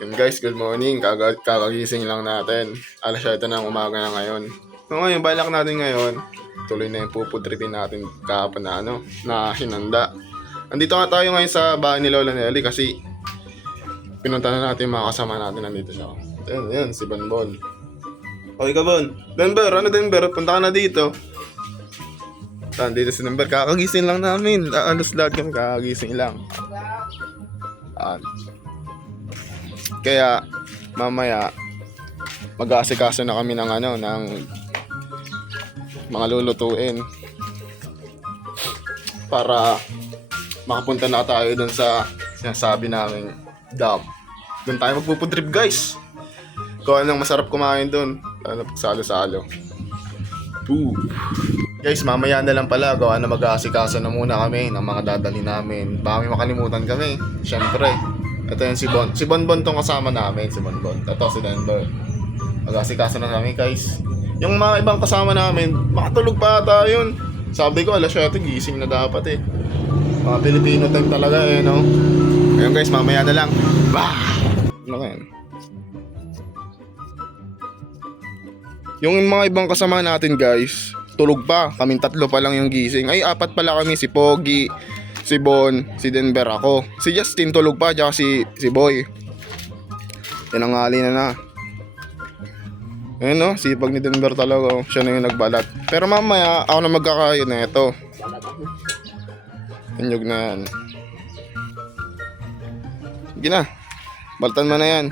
Yun guys, good morning. Kaga kakagising lang natin. Alas 7 ng umaga na ngayon. So ngayon, balak natin ngayon. Tuloy na yung pupudripin natin kahapon na ano, na hinanda. Andito nga tayo ngayon sa bahay ni Lola Nelly kasi pinunta na natin yung mga kasama natin nandito siya. Ayun, ayun, si Bonbon. Okay ka, Bon? Denver, ano Denver? Punta ka na dito. Nandito si Denver. Kakagising lang namin. Alos lahat kami kakagising lang. Ah, kaya mamaya mag-aasikaso na kami ng ano ng mga lulutuin para makapunta na tayo dun sa sinasabi namin dam. Doon tayo magpupudrip guys. Kung anong masarap kumain doon. Ano, salo-salo. Ooh. Guys, mamaya na lang pala. Gawa na mag-aasikaso na muna kami ng mga dadali namin. Baka makalimutan kami. Siyempre. Ito yung si Bon. Si Bonbon tong kasama namin. Si Bonbon. Ito si Denver. Mag-aasikaso na kami guys. Yung mga ibang kasama namin, makatulog pa ata yun. Sabi ko, alas 7, gising na dapat eh. Mga Pilipino time talaga eh, no? Ngayon guys, mamaya na lang. Bah! Ano ngayon? Yung mga ibang kasama natin guys, tulog pa. Kaming tatlo pa lang yung gising. Ay, apat pala kami. Si Pogi, si Bon, si Denver ako. Si Justin tulog pa, tsaka si, si Boy. Tinangali na na. Ayun no, sipag ni Denver talaga. oh. Siya na yung nagbalat. Pero mamaya, ako na magkakain na ito. Inyog na yan. Sige na. Baltan mo na yan.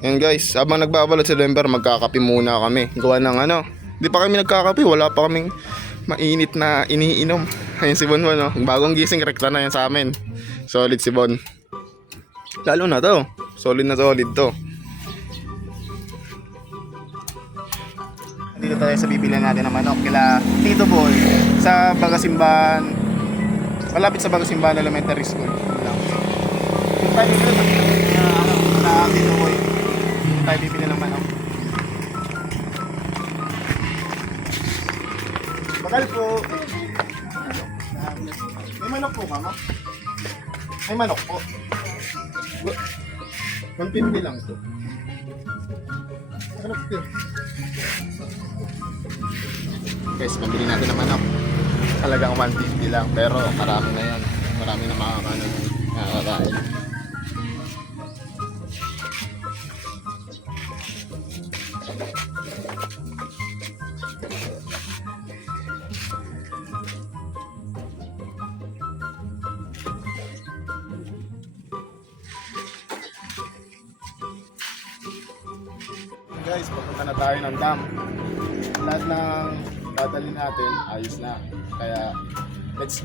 Yan guys, habang nagbabalot si Denver, magkakape muna kami. Gawa ng ano. Di pa kami nagkakape, wala pa kaming mainit na iniinom. Ayun si Bon Bon, no? Bagong gising, rekta na yan sa amin. Solid si Bon. Lalo na to. Solid na solid to. Dito tayo sa bibili natin ng manok kila Tito Boy sa Bagasimban. Malapit sa Bagasimban Elementary School. Yung tayo bibili na Tito Boy. Yung tayo bibili Bakal po. May manok po, mama? May manok po. 150 lang to. Ano po? Guys, pambili natin ng manok. Talagang 150 lang, pero marami na yan. Marami na makakano nakakakain.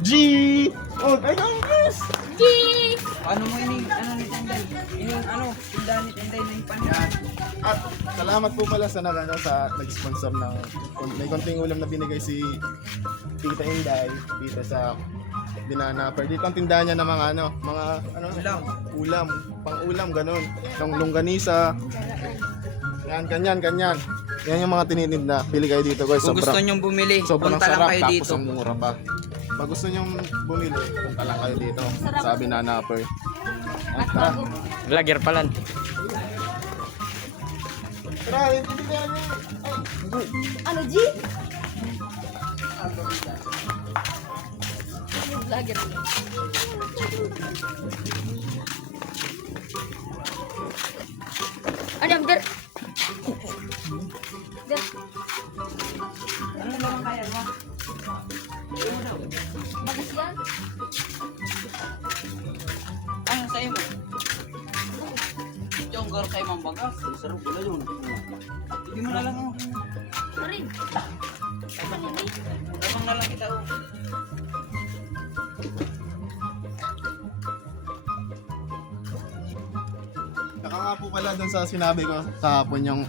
G! Oh, ay, ang guys! Ano mo ini, ano ni Tenday? Ini ano, tindahan ni Tenday na yung panyan. Yan. At salamat po pala sa nag, ano, sa nag-sponsor ng may konting ulam na binigay si Tita Inday dito sa Binana Per. Dito ang tindahan niya ng mga ano, mga ano, Ulam. ulam, pang ulam ganun. Ng longganisa. Yan, ganyan, ganyan. Yan yung mga tinitinda. Pili kayo dito guys. Kung gusto Sobrang, nyong bumili, sobrang punta lang sarap kayo tapos dito. ang mura pa. Pag gusto nyong bumili, punta lang kayo dito. Sa Binana Per. Yan, tara. Vlogger pa lang. Tara, hindi ka Ano, G? Ano vlogger? Ano, der? Der. Ano naman kaya mo? Ano sa'yo mo? Yung garo kayo mang bagas. Sarap pala yun. Hindi mo na lang oh. Ano rin? Ano rin? Lamang na lang kita oh. Po pala dun sa sinabi ko sa hapon yung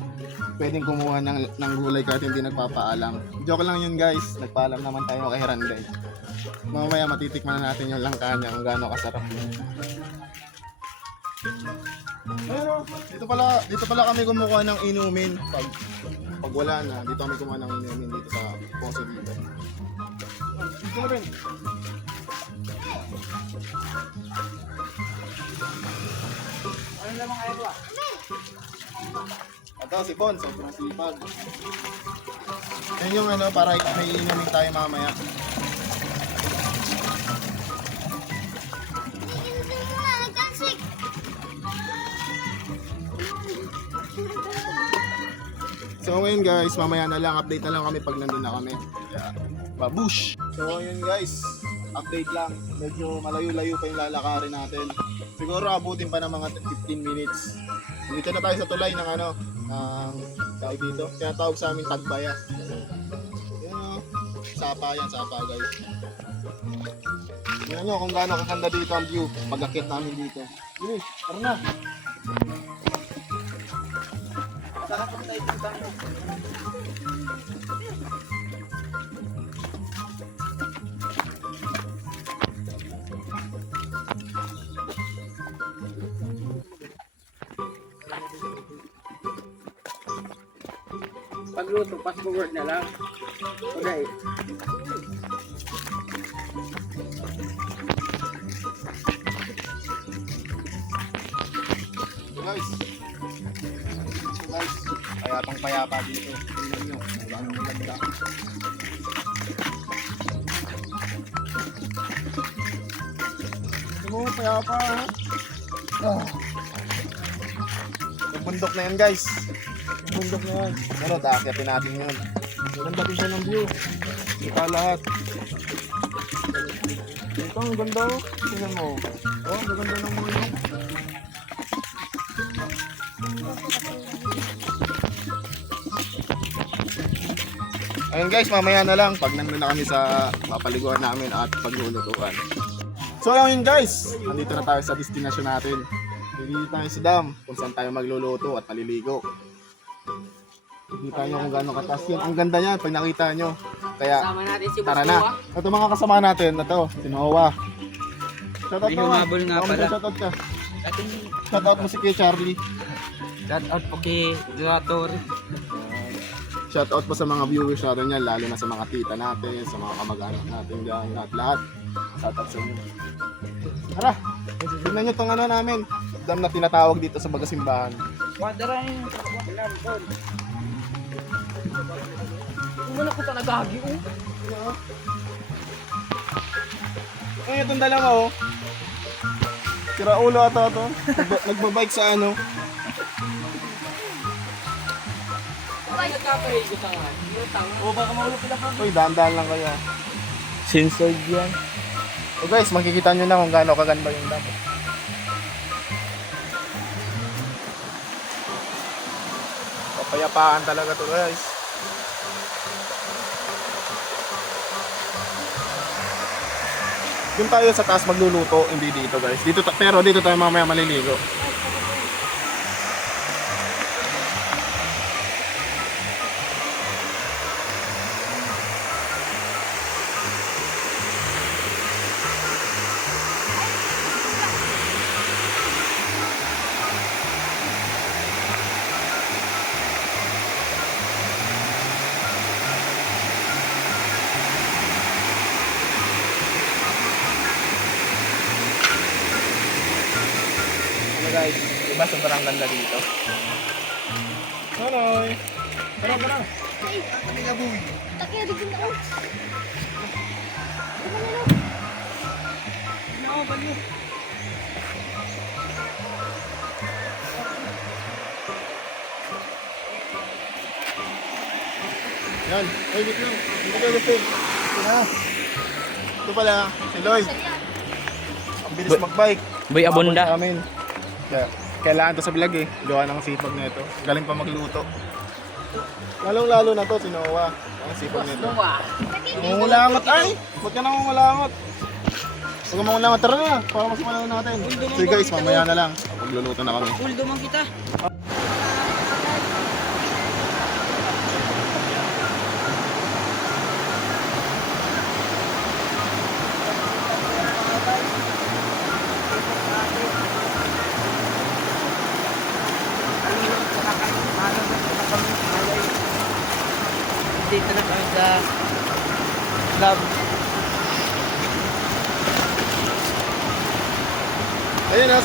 pwedeng kumuha ng, ng gulay kahit hindi nagpapaalam. Joke lang yun guys, nagpaalam naman tayo kay Randay. Mamaya matitikman na natin yung langka niya kung gaano kasarap. Pero dito pala, dito pala kami kumukuha ng inumin pag pag wala na, dito kami kumuha ng inumin dito sa poso dito. Dito na rin. mga ewa. Ito si Bon, sobrang sipag. Yan yung ano, para may inumin tayo mamaya. So ngayon guys, mamaya na lang, update na lang kami pag nandun na kami. Kaya, babush! So yun guys, update lang. Medyo malayo-layo pa yung lalakarin natin. Siguro abutin pa ng mga 15 minutes. Dito na tayo sa tulay ng ano, ng tawag dito. Kaya tawag sa amin tagbaya. Yan o, sapa yan, sapa guys. Tingnan nyo kung gaano kaganda dito ang view pag-akit namin dito. Sige, tara na. Pagluto, fast forward na lang. Okay. Guys, payapang payapa dito. Tingnan nyo, kung gaano maganda. Tingnan mo, payapa. Ah. Yung bundok na yan guys. Yung bundok na yan. Ano, daakyatin natin yun. Maganda din siya ng view. Kita lahat. Ito, ang ganda oh. Tingnan mo. Oh, ang ganda ng mga yun. Ayun guys, mamaya na lang pag nandun na kami sa papaliguan namin at paglulutuan. So ayun guys, nandito na tayo sa destination natin. Dito tayo sa dam kung saan tayo magluluto at paliligo. Kita nyo kung gaano kataas yun. Ang ganda niya pag nakita nyo. Kaya Sama natin si tara Boss na. Noah. Ito mga kasama natin. Ito, si Noah. Shoutout May Noah. humabol nga pala. Shoutout ka. Ating Shoutout mo si kay Charlie. shout out po kay Donator. Shoutout po sa mga viewers natin yan, lalo na sa mga tita natin, sa mga kamag-anak natin dyan, at lahat. Shoutout sa inyo. Tara, tignan nyo itong ano namin. Dam na tinatawag dito sa Bagasimbahan. Wadara yun. Ilan doon. Wala ko talaga hagi oh. Ngayon itong dalawa oh. Tira ulo ata. Nagba- Nagbabike sa ano. O baka maulog pa. Uy, dahan-dahan lang kayo. Censored yan. So guys, makikita nyo na kung gaano kaganda yung dam. Papayapaan talaga to guys. Doon tayo sa taas magluluto, hindi dito guys. Dito pero dito tayo mamaya maliligo. Guys, diba sobrang ganda dito? Nonoy! Tara, tara! Kami labuy! Takya, di ko na. oh. No, baliw. Yan. Ay, wait lang. Hindi ka lupin. Ito na. Ito pala, si Lloyd. Ang bilis magbike. Boy sa amin. Kaya, kailangan to sa vlog eh. Gawa ng sipag na ito. Galing pa magluto. Lalong lalo na to, si Noah. Ang sipag nito. Noah. Nangungulangot. Ay! Ba't ka nangungulangot? Huwag ka mangungulangot. Tara na. Para mas malalo natin. Sige guys, mamaya na lang. Pagluluto na kami. Uldo man kita.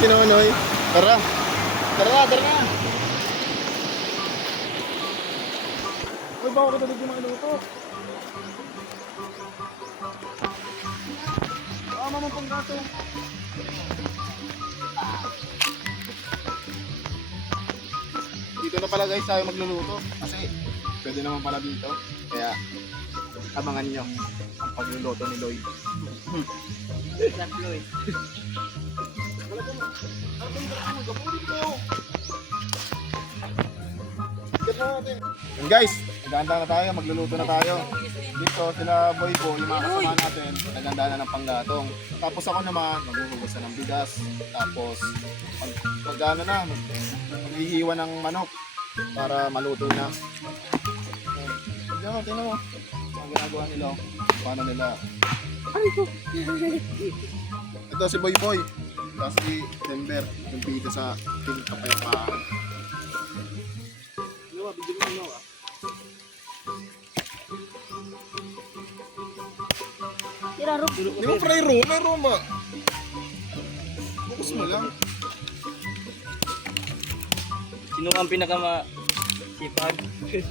Si Nonoy. Tara. Tara na, tara na. Uy, baka kita dito makiluto. Ah, mamang panggato. Dito na pala guys tayo magluluto. Kasi pwede naman pala dito. Kaya abangan nyo ang pagluluto ni Lloyd. St. And guys, naganda na tayo, magluluto na tayo. Dito sila Boy Boy, yung mga kasama natin, naganda na ng panggatong. Tapos ako naman, maghuhugas na ng bigas. Tapos, pag, pag ano na, mag, maghihiwa ng manok para maluto na. Tignan mo, tignan mo. Ang ginagawa nila, paano nila. Ito si Boy Boy. Tapos si Denver, yung bida sa Team Kapayapaan. Ano ba, bigyan mo ano ah. Tira, Rob. Di mo fry room, may room ah. Bukas mo lang. Sino ang pinakama sipag? Hindi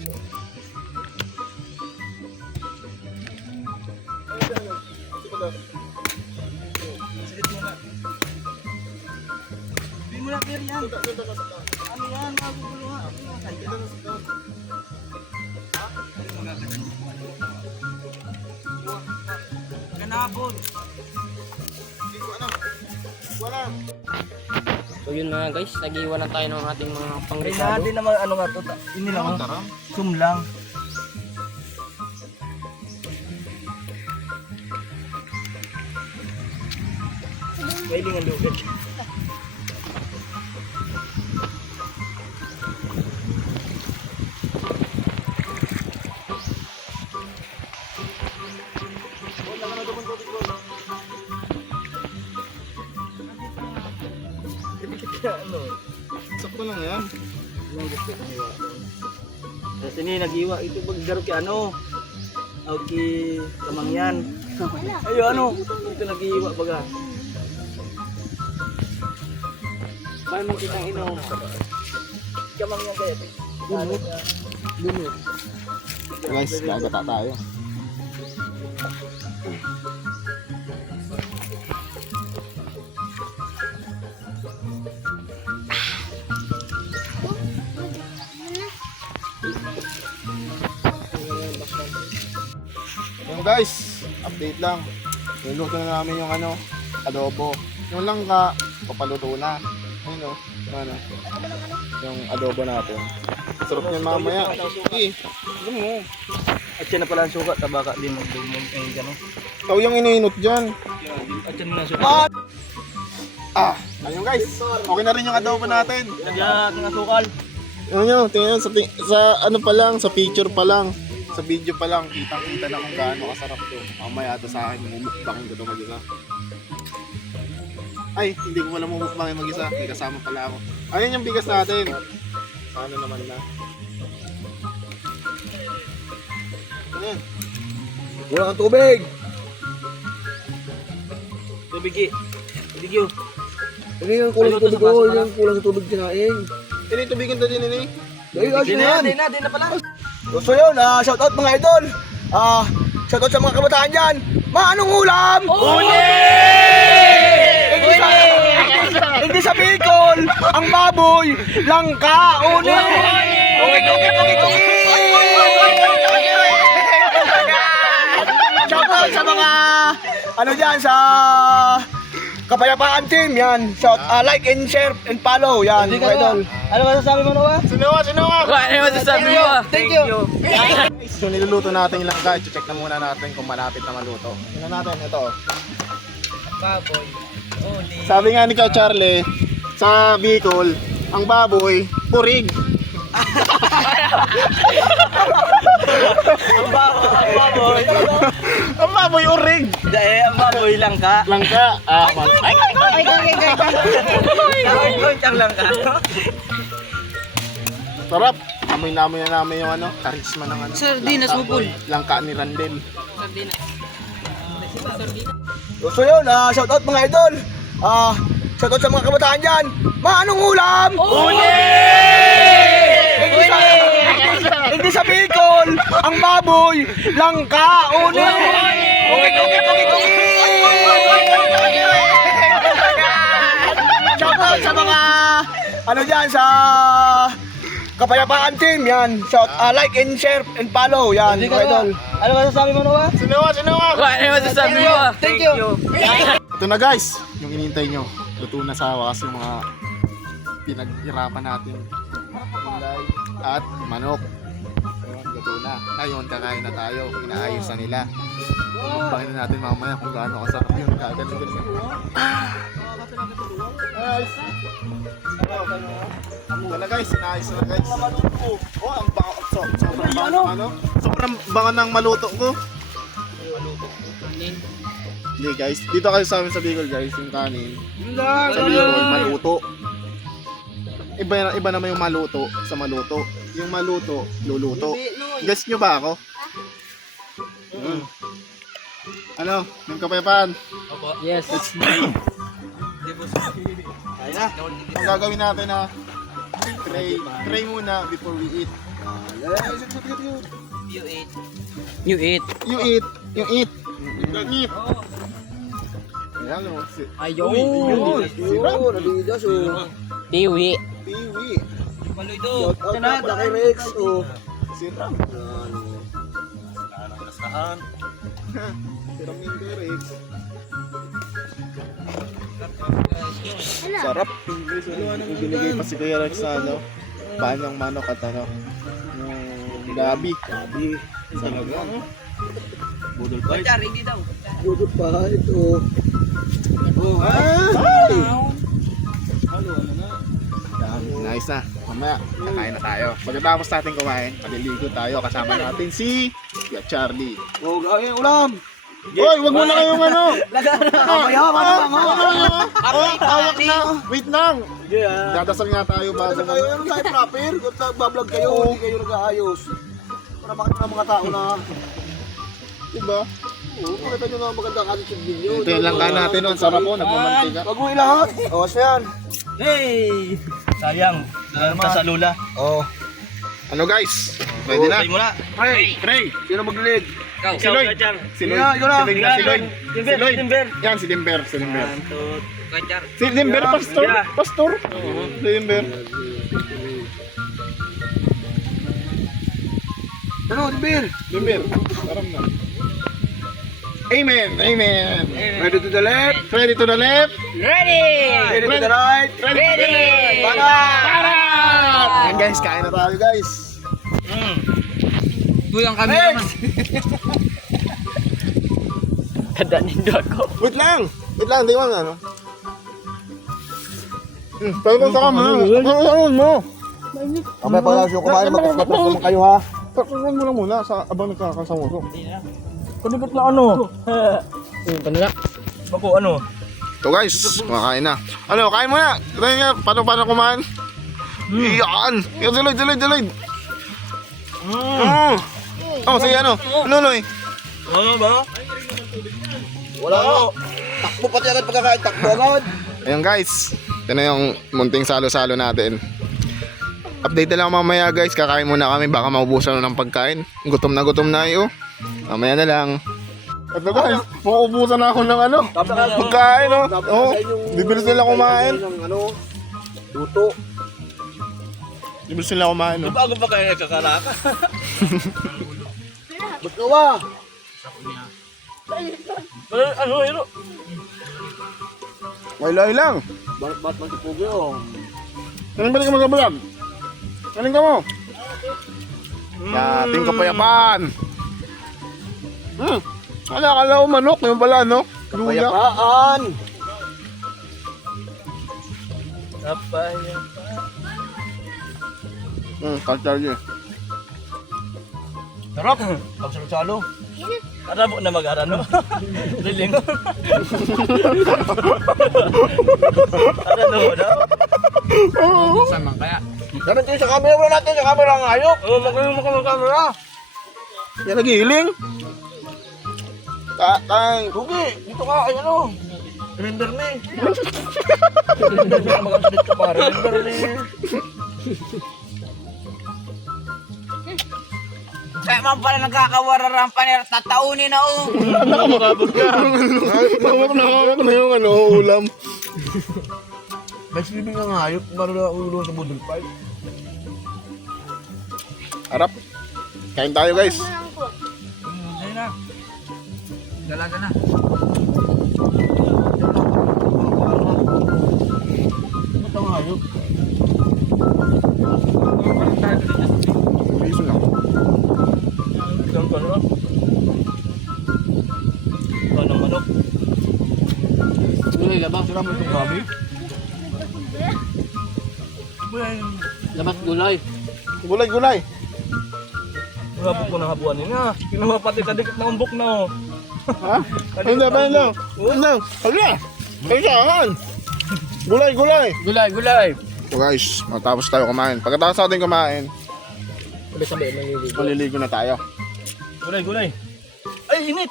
clear yan. Ano yan? Magugulo nga. Ganabon. Hindi ko alam. Wala. So yun mga guys, nag-iwan na tayo ng ating mga Ay, pangresado. natin naman ano nga to. Ini lang. Zoom lang. Pwede nga lugad. Ano? Sakto lang yan. Tapos ini nag-iwa ito pag garo kay ano? Okay, kamangyan. Ayo ano? Ito nag-iwa baga. May mo kitang ino. Kamangyan kaya. Ano? Guys, gagata tayo. Guys, update lang. Niluto na namin yung ano, adobo. Yung langka, papaluto na. Ayun o, yung ano, yung adobo natin. Sarap niyan mamaya. Sige, Ano mo? At yan na pala ang sukat, tabaka di magdumog ay gano. ikaw yung iniinot dyan. At yan na sukat. Ah! Ah, ayun guys. Okay na rin yung adobo natin. Nagyan ang asukal. Ano nyo, tingnan sa, sa ano pa lang, sa picture pa lang, sa video pa lang, kitang-kita na kung gaano kasarap to. Mamaya ito sa akin, mumukbangin ko ito mag-isa. Ay, hindi ko wala mumukbangin mag-isa. May kasama pala ako. Ayun yung bigas natin. Ano naman na. Ano yan? Wala kang tubig. Tubig eh. Tubig yun. Ini yang kulang sa tubig ko, ini yang kulang sa tubig kinain. Ini tubigan to din ini. Dahil na di na, di na pala. So yun, ah, shout out mga idol. Ah, shout out sa mga kabataan dyan. Ma, anong ulam? Uni! Hindi sa, hindi sa Bicol, ang baboy, langka, uni! Okay, okay, okay, okay. Shout out sa mga, ano dyan, sa kapayapaan team, yan. Shout, ah, like and share and follow, yan, mga idol. Ano masasabi mo Noah? Sinuwa, sinuwa! Ano masasabi mo? Thank you. So niluluto natin yung langka, i-check na muna natin kung malapit na maluto. Tingnan natin, ito. Baboy. Uli. Sabi nga ni Ka Charlie, sa Bicol, ang baboy, purig. Ang baboy. Ang baboy. Ang baboy, urig. Dahil ang baboy lang ka. Langka, ah, ay, ay, ay. Ay, ay, ay, ay. Kaunti lang ka. Sarap. Amoy namin na namin yung ano, karisma ng ano. Sardinas mo, Paul. Langka ni Randel. Sardinas. So yun, ah, shout out mga idol. Ah, Shoutout sa mga kabataan dyan. Ma, anong ulam? Uli! Hindi sa, hindi sa Bicol, ang baboy, langka, uli! Ukit, ukit, ukit, ukit! Shoutout sa mga, ano dyan, sa kapayapaan team, yan. Shout, ah, like and share and follow, yan, mga idol. Ano masasabi mo Noah? Sinawa, sinawa! Ano masasabi mo? Thank you. Ito na guys, yung inintay nyo. Luto na sa wakas yung mga pinaghirapan natin. Gulay at manok. Luto na. Ngayon, kakain na tayo. Inaayos na nila. Bangin na natin mamaya kung gaano kasarap yun. Kagaling galing Guys! Ito na guys, inaayos na guys. Oh, ang baka, so, sobrang baka ng ano? Sobrang baka ng maluto ko. Hindi guys, dito kayo sa amin sa Bicol guys, yung kanin. Sa Bicol, maluto. Iba, iba naman yung maluto sa maluto. Yung maluto, luluto. Guess nyo ba ako? Mm. Ano? Yung kapayapaan? Yes. Ang gagawin natin na tray, tray muna before we eat. You eat. You eat, yung eat. Yung eat. Ayan o, si Ayun. Yun, Adidas, oh. Tiwi. Piwi. Shout out na kay Rex, oh. Si Ram. Saan? Si Ram yung Rex. Hala. Sarap. Yung binigay pa si Kuya Rex na ano, banyang manok at ano, yung gabi. Gabi. Sarap yan, no? Budol pa. Yudot pa, ito. Ay! Yan, nice na. Mamaya, kakain na tayo. Pagkatapos natin kumain, maliligo tayo. Kasama natin si Kuya Charlie. Oh, gawin ulam. Hoy, wag mo na kayong ano! Mamaya, mamaya, mamaya. Oh, hawak na! Wait lang! Yeah. Dadasal nga tayo bago Ano kayo, ano tayo proper? Kung nagbablog kayo, hindi kayo nag-aayos. Para makita ng mga tao na, Diba? oh, makita nyo na magandang attitude ninyo. Ito yung langka natin nun. Sarap po, nagmamantika. Wag mo ilahat. Oh, so yan. Hey! Sayang. Dala naman sa lula. Oh. Ano guys? Pwede na? Tayo muna. Hey, Ray! sino maglilid? Ikaw. Si Lloyd! Si Lloyd! Si Lloyd si Lloyd! Si Lloyd! Yan, si Dimber. Si Dimber. Si Dimber, pastor! Pastor! Si Dimber. Ano, Tibir? Dimber. Karam na. Amen! Amen! Ready to the left, Ready to the left! Ready! ready to the right. Ready! left! Para! Para! Yan guys, kain na tayo guys. Uy, ang kami naman. Kada nindo ako. Wait lang! Wait lang, di mo ano. Hmm, pero kung sa kama, ano mo? Kamay pa lang siya kumain, magkakapos naman kayo ha. Pakulan mo lang muna sa abang nagkakasawa ko. Kanibot na ano? Yung kanila. Bako ano? Ito guys, kumakain na. Ano, kain mo na. Try nga, paano paano kumain? Iyan! Yan, si Lloyd, si Lloyd. Mm. Oh, sige ano? Ano, Noy? Ano ba? Wala ko. Takbo pati agad pagkakain, takbo agad. Ayan guys, ito na yung munting salo-salo natin. Update na lang mamaya guys, kakain muna kami, baka maubusan na ng pagkain. Gutom na gutom na ayo. Mamaya na lang. Ito guys, mauubusan na ako ng ano, pagkain no. Oh, bibilis nila kumain. Ano, luto. Bibilis nila kumain no. Bago pa kayo nagkakalaka. Ba't gawa? Ano, ano? Wailay lang. Ba't ba't ba't pugi oh? Kaling balik ka mag-vlog. Kaling ka mo. Yating kapayapaan. Hmm. Ano, akala ko manok. Yung pala, no? Luya. Kapayapaan. Kapaya. Hmm, niya. Sarap. Pag-salo. Arabo na mag-arano. Liling. Arano daw. Saan man kaya? Ganun tayo sa camera wala natin, sa camera ang ayok. Oh, ng camera. Yan nagihiling. Ta tang. Pugi, dito ka, ay ano. Remember me. Remember me. Magkakalit ka pa. Remember me. Kaya man pala nagkakawararan pa nila, tataunin na oh. Nakabog ka. Nakabog na ako na yung ano, ulam. May silbing ang hayop. Maro na ulo sa budol pipe. Harap. Kain tayo guys. Dalaga na. Matang hayop. Piso lang. Isang kalwa. Ito ng manok. Tuloy labas. Sira. Labas gulay. Gulay-gulay. Wala po ko nakabuan niya. Kinuha pati tadikit na umbok na oh. Ha? Hindi, ba na? Ano? Hala! Kailangan! Gulay, gulay! Gulay, gulay. So guys, matapos tayo kumain. Pagkatapos natin kumain, Sabay-sabay naliligo. maliligo na tayo. Gulay, gulay. Ay, init!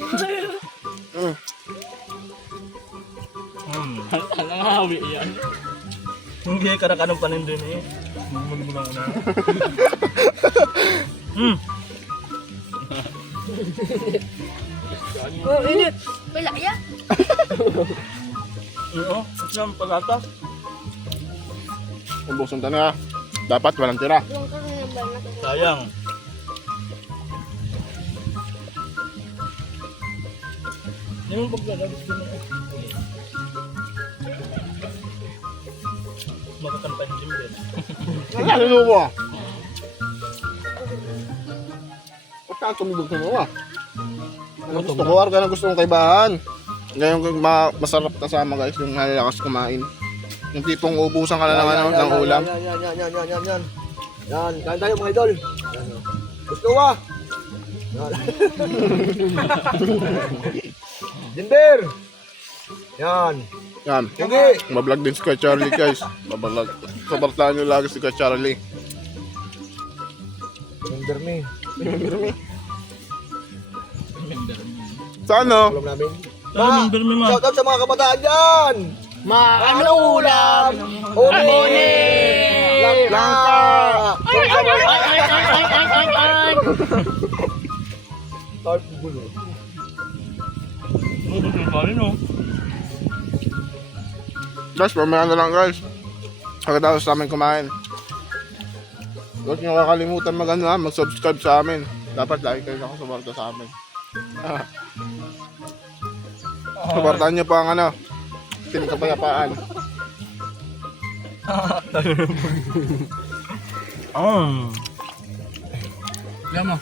Mm. Hmm. Alang hawi yan. Hindi ka na kanong panindin eh. Bumuli mo lang una. Hmm. Oh, init. Wala ya. Oo, ito ang pagatas. Kung buksan tayo na, dapat walang tira. Sayang. Yung pagdadagos ko na. Makakampanya din. Ano mo? Ah. Ka tumubog sa mga? Ano gusto ko? Ano ka gusto mong kaibahan? Ngayon ma masarap kasama guys, yung nalalakas kumain. Yung tipong ubusan ka na ng, ano, ng ulam. Yan, yan, yan, yan, yan, yan, yan. Yan, kain tayo mga idol. Yan, oh. Gusto ah. Yan. Jinder! Yan. Yan. Sige. Mablog din si Kuya Charlie guys. Mablog. Kabartaan nyo lagi si Kuya Charlie. Remember me. Remember me? Sa ano? Ulam namin. Shout out sa mga kabataan dyan! Ma, ano ulam? Uni! Langka! Ay, ay, ay, ay, ay, ay, ay, ay, ay. Tart gulo. Ano ba oh? Guys, mamaya na lang guys. Pagkatapos namin kumain. Huwag nyo kakalimutan mag, ano, ha, mag-subscribe sa amin. Dapat lagi kayo nakasuporta sa amin. Ah. Suportahan niyo po ang ano, pinagkapayapaan. Oh. Alam mo.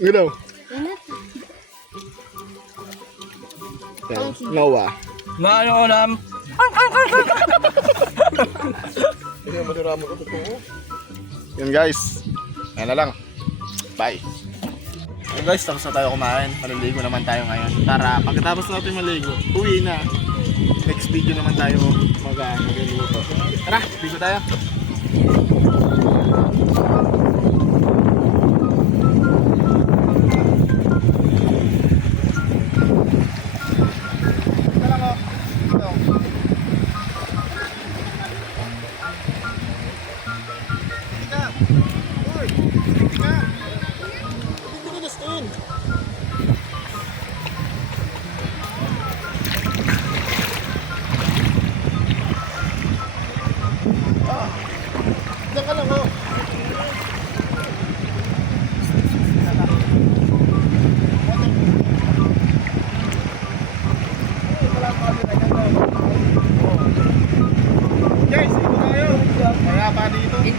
Ilaw. Yan, Noah. Maano ko nam. Yan guys. Ayan na lang. Bye. So guys, tapos na tayo kumain. Maliligo naman tayo ngayon. Tara, pagkatapos natin maligo, uwi na. Next video naman tayo mag magluluto. Tara, ligo tayo.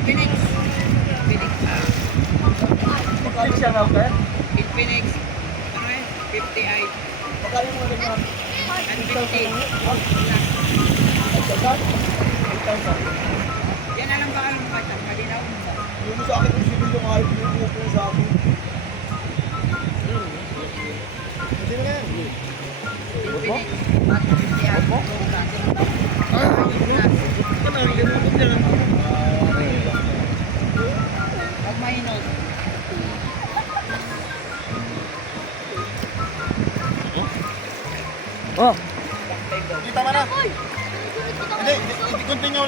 Phoenix. Phoenix. Phoenix siya na ako? In Phoenix. Ano eh? 58. Magkano mo rin ma'am? And 50. Yan alam ba alam ba? Malinaw mo ba? Yung sa akin, yung sibil yung ayot, yung sa akin. Hindi mo na yan. In Phoenix. At 58. Ay, hindi mo. Hindi mo. Hindi mo.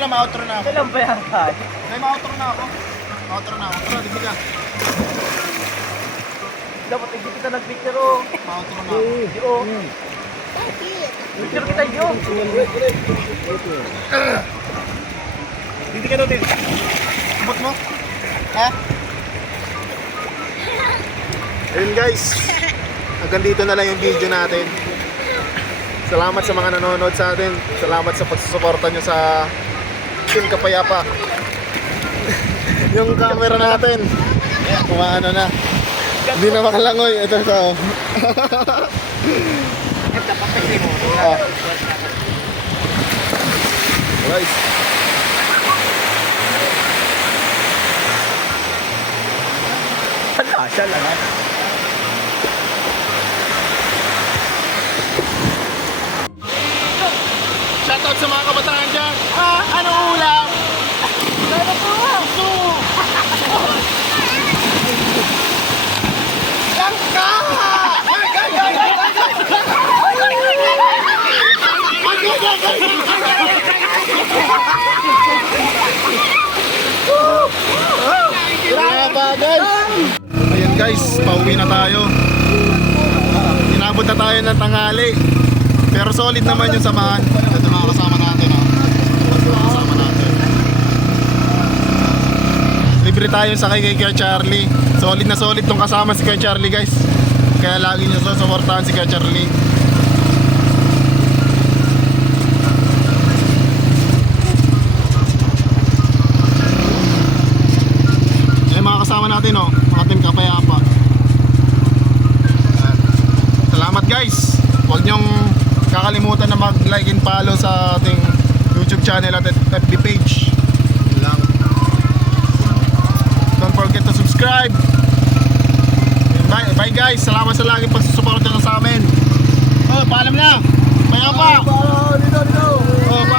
Ma-outro na ako. kailan ba yan tayo? May ma-outro na ako. Ma-outro na ako. Tara, di ka. Dapat hindi kita nag-picture oh. Ma-outro na ako. Di oh. Picture kita yun. Hindi ka doon, Abot mo? Ha? Ayun guys. Hanggang dito na lang yung video natin. Salamat sa mga nanonood sa atin. Salamat sa pagsusuporta nyo sa Team Kapayapa. yung camera natin. Kumaano na. Hindi na makalangoy. Ito ito. Ah. Guys. Asya lang ha. Shoutout sa mga kabataan dyan. Ah, ano ulam? Puso! Langka! Kaya pa guys! Ayan guys, pauwi na tayo. Inabot na tayo ng tanghali. Pero solid naman yung samahan. Ito mga kasama natin. Oh. Mga kasama natin. Libre tayo sa kay Kuya Charlie. Solid na solid tong kasama si Kuya Charlie guys. Kaya lagi nyo susuportahan si Kuya Charlie. Ayan mga kasama natin oh. Mga team kapayapa. Salamat guys. Huwag niyong kakalimutan na mag-like and follow sa ating YouTube channel at FB page. Yun lang. Don't forget to subscribe. Bye, bye guys. Salamat sa laging pagsusuporta nyo sa amin. Oh, paalam na. Maya pa. Oh, dito, dito. Oh, paalam,